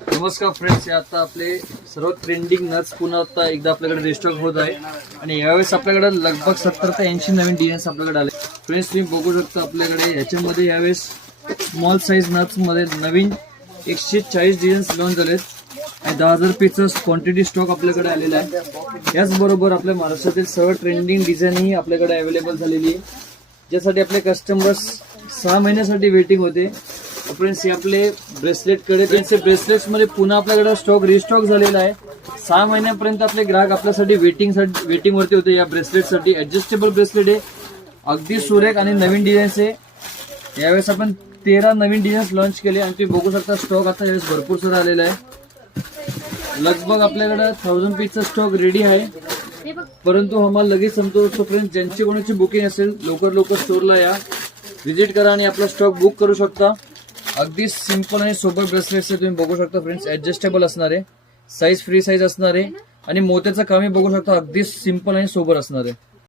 नमस्कार फ्रेंड्स, आता आपले सर्व ट्रेंडिंग नट्स पुन्हा आता एकदा आपल्याकडे रिस्टॉक होत आहे आणि यावेळेस आपल्याकडे लगभग 70 ते 80 नवीन डिझाईन्स आपल्याकडे आले. फ्रेंड्स तुम्ही बघू शकता आपल्याकडे याच्यामध्ये यावेळेस स्मॉल साईज नट्स मध्ये नवीन 140 डिझाईन्स लॉन्च झालेत आणि 10,000 पीसचा क्वांटिटी स्टॉक आपल्याकडे आलेला आहे. याचबरोबर आपल्या महाराष्ट्रातील सर्व ट्रेंडिंग डिझाईन ही आपल्याकडे अवेलेबल झालेली आहे, ज्यासाठी आपले कस्टमर्स 6 महिन्यासाठी वेटिंग होते. फ्रेंड्स हे आपले ब्रेसलेट कडे त्यांचे ब्रेसलेट्स मध्ये पुन्हा आपल्याकडे स्टॉक रिस्टॉक झालेला आहे. 6 महिन्यापर्यंत आपले ग्राहक आपल्यासाठी वेटिंग वरती होते. या ब्रेसलेटसाठी ऍडजस्टेबल ब्रेसलेट आहे, अगदी सुरेख आणि नवीन डिझाईन्स आहे. यावेळेस आपण 13 नवीन डिझाईन्स लॉन्च केले आणि तुम्ही बघू शकता स्टॉक आता यावेळेस भरपूर सारा आलेला आहे. लगभग आपल्याकडे 1000 पीसचा स्टॉक रेडी आहे, परंतु आम्हाला लगेच संपतो. सो फ्रेंड्स ज्यांची कोणाची बुकिंग असेल लवकर स्टोरला या, व्हिजिट करा आणि आपला स्टॉक बुक करू शकता. अगदी सिंपल आणि सोबर ब्रेसलेट्स तुम्ही बघू शकता फ्रेंड्स, ऍडजस्टेबल असणार आहे, साईज फ्री साईज असणार आहे आणि मोत्याचं कामही बघू शकता, अगदी सिंपल आणि सोबर असणार आहे.